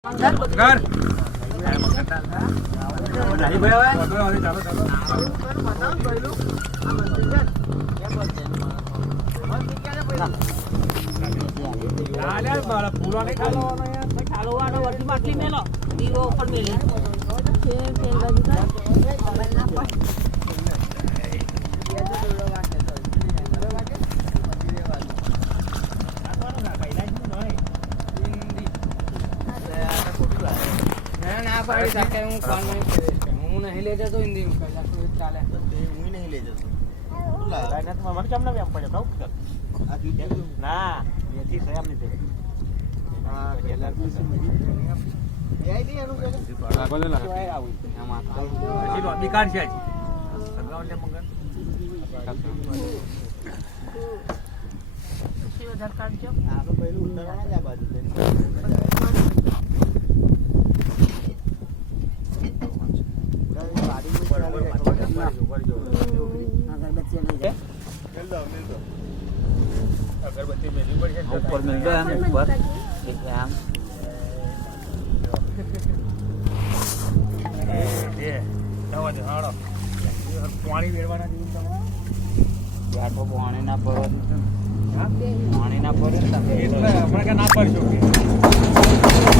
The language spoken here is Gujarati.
ઘર નહીં ભાઈ હવે પૂરો નહીં ખાલો ખાલો વર્તી માટલી મેલો દીવો ઉપર મેલી હું નહીં લઈ જતો હિન્દી ચાલે હું નહીં લઈ જતો મને કેમ ના એમ પડે ના એથી સયામ નહીં અગરબત્તી મેલી પડી છે ઉપર મિલ ગયો આમ બસ એટલે આમ એ દવા દે હાડો પાણી વેરવાના જેવું તમે યાર તો પાણી ના પડે હા પાણી ના પડે એટલે હમણાં કે ના પડશો કે